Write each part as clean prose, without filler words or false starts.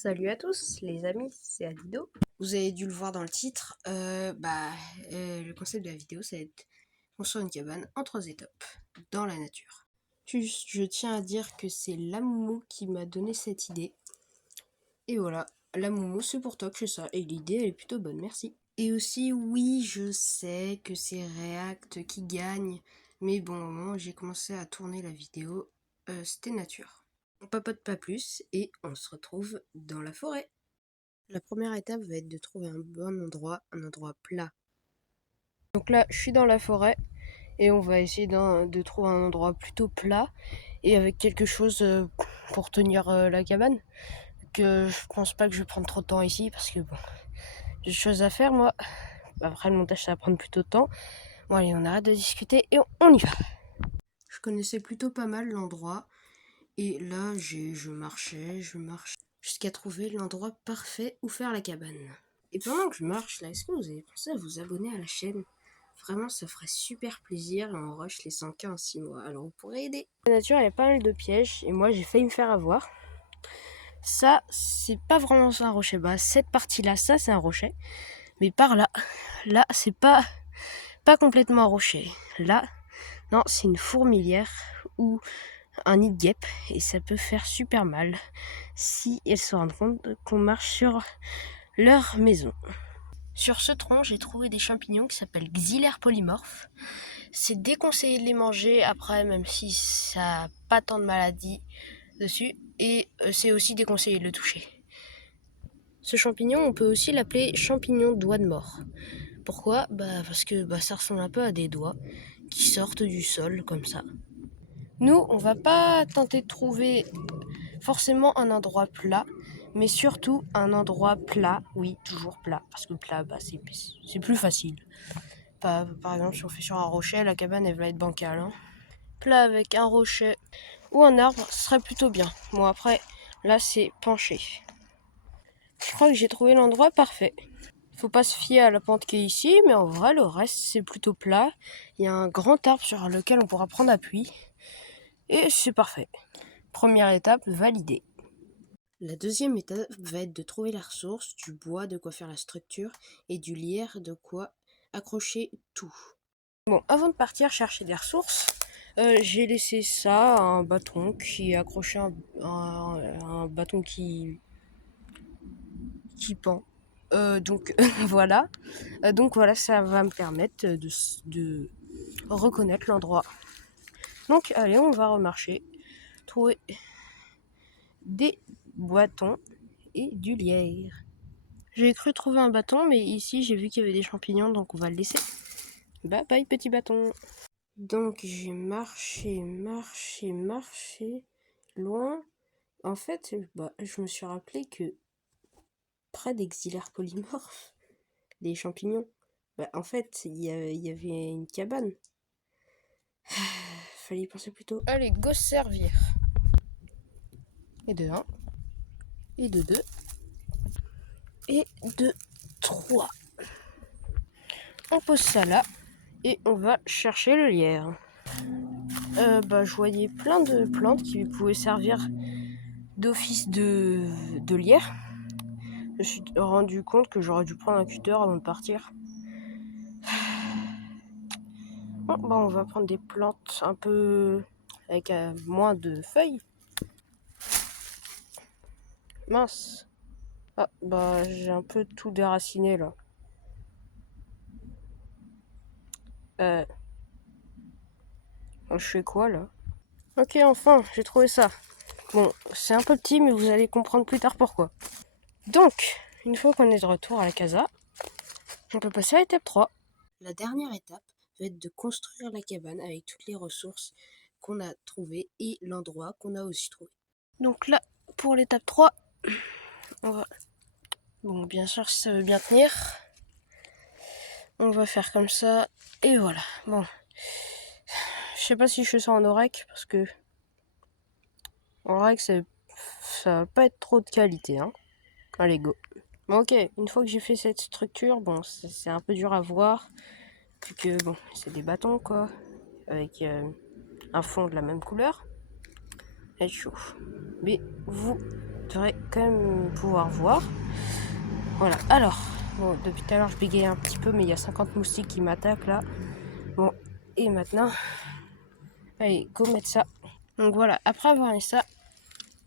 Salut à tous les amis, c'est Adido. Vous avez dû le voir dans le titre, le concept de la vidéo, ça va être construire une cabane en 3 étapes, dans la nature. Juste, je tiens à dire que c'est la Moumou qui m'a donné cette idée. Et voilà, la Moumou, c'est pour toi que c'est ça, et l'idée elle est plutôt bonne, merci. Et aussi, oui, je sais que c'est React qui gagne, mais bon, au moment où j'ai commencé à tourner la vidéo, c'était nature. On papote pas plus, et on se retrouve dans la forêt. La première étape va être de trouver un bon endroit, un endroit plat. Donc là, je suis dans la forêt et on va essayer de trouver un endroit plutôt plat et avec quelque chose pour tenir la cabane. Que je pense pas que je vais prendre trop de temps ici parce que bon, j'ai des choses à faire moi. Après le montage, ça va prendre plutôt de temps. Bon allez, on arrête de discuter et on y va. Je connaissais plutôt pas mal l'endroit et là, je marchais jusqu'à trouver l'endroit parfait où faire la cabane. Et pendant que je marche là, est-ce que vous avez pensé à vous abonner à la chaîne? Vraiment, ça ferait super plaisir et on rush les 100K en 6 mois. Alors vous pourrez aider. La nature, il y a pas mal de pièges et moi j'ai failli me faire avoir. Ça, c'est pas vraiment un rocher. Bah, cette partie-là, ça c'est un rocher. Mais par là, c'est pas complètement un rocher. Là, non, c'est une fourmilière ou un nid de guêpe et ça peut faire super mal si elles se rendent compte qu'on marche sur leur maison. Sur ce tronc, j'ai trouvé des champignons qui s'appellent Xylaire polymorphe. C'est déconseillé de les manger après, même si ça n'a pas tant de maladies dessus. Et c'est aussi déconseillé de le toucher. Ce champignon, on peut aussi l'appeler champignon doigt de mort. Pourquoi? Parce que ça ressemble un peu à des doigts qui sortent du sol comme ça. Nous, on va pas tenter de trouver forcément un endroit plat, mais surtout un endroit plat, oui, toujours plat, parce que plat, c'est plus facile. Par exemple, si on fait sur un rocher, la cabane elle va être bancale. Hein. Plat avec un rocher ou un arbre, ce serait plutôt bien. Bon après, là c'est penché. Je crois que j'ai trouvé l'endroit parfait. Faut pas se fier à la pente qui est ici, mais en vrai le reste c'est plutôt plat. Il y a un grand arbre sur lequel on pourra prendre appui. Et c'est parfait. Première étape validée. La deuxième étape va être de trouver la ressource, du bois de quoi faire la structure et du lierre de quoi accrocher tout. Bon, avant de partir chercher des ressources, j'ai laissé ça, un bâton qui est accroché, un bâton qui pend. Donc voilà. Donc voilà, ça va me permettre de reconnaître l'endroit. Donc allez, on va remarcher, trouver des bâtons et du lierre. J'ai cru trouver un bâton, mais ici j'ai vu qu'il y avait des champignons, donc on va le laisser. Bye bye petit bâton. Donc j'ai marché loin. En fait, je me suis rappelé que près des xylaires polymorphes, des champignons, en fait, il y avait une cabane. Fallait y penser plus tôt. Allez, go se servir. Et de 1, et de 2, et de 3. On pose ça là, et on va chercher le lierre. Je voyais plein de plantes qui pouvaient servir d'office de lierre. Je me suis rendu compte que j'aurais dû prendre un cutter avant de partir. Bon, on va prendre des plantes un peu avec moins de feuilles. Mince. Ah, j'ai un peu tout déraciné là. Je fais quoi là? Ok, enfin, j'ai trouvé ça. Bon, c'est un peu petit, mais vous allez comprendre plus tard pourquoi. Donc, une fois qu'on est de retour à la casa, on peut passer à l'étape 3. La dernière étape va être de construire la cabane avec toutes les ressources qu'on a trouvées et l'endroit qu'on a aussi trouvé. Donc là, pour l'étape 3, on va... Bon, bien sûr, si ça veut bien tenir, on va faire comme ça, et voilà. Bon, je sais pas si je fais ça en orec, parce que en orec, ça va pas être trop de qualité, hein. Allez, go. Bon, ok, une fois que j'ai fait cette structure, bon, c'est un peu dur à voir, vu que, bon, c'est des bâtons, quoi, avec un fond de la même couleur. Elle chauffe. Mais vous devrait quand même pouvoir voir. Voilà, alors, bon, depuis tout à l'heure je bégaye un petit peu, mais il y a 50 moustiques qui m'attaquent là. Bon, et maintenant, allez, go mettre ça. Donc voilà, après avoir mis ça,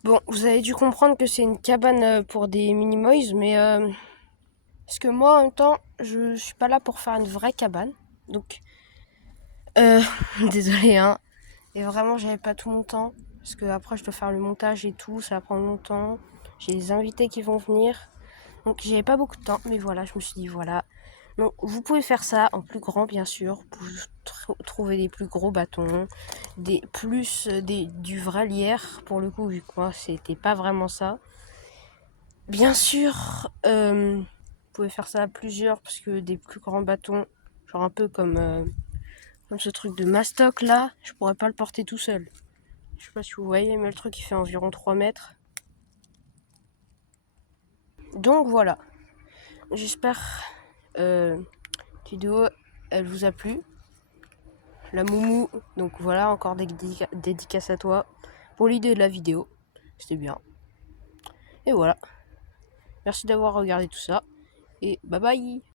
bon, vous avez dû comprendre que c'est une cabane pour des mini-moys, mais parce que moi en même temps, je suis pas là pour faire une vraie cabane. Donc, désolé, hein. Et vraiment, j'avais pas tout mon temps. Parce que après, je dois faire le montage et tout, ça va prendre longtemps. J'ai des invités qui vont venir. Donc, j'avais pas beaucoup de temps. Mais voilà, je me suis dit, voilà. Donc, vous pouvez faire ça en plus grand, bien sûr. Vous pouvez trouver des plus gros bâtons. Du vrai lierre, pour le coup, vu que moi, c'était pas vraiment ça. Bien sûr, vous pouvez faire ça à plusieurs. Parce que des plus grands bâtons, genre un peu comme ce truc de mastoc là, je pourrais pas le porter tout seul. Je sais pas si vous voyez, mais le truc il fait environ 3 mètres. Donc voilà. J'espère cette vidéo elle vous a plu. La moumou, donc voilà, encore dédicace à toi pour l'idée de la vidéo. C'était bien. Et voilà. Merci d'avoir regardé tout ça. Et bye bye.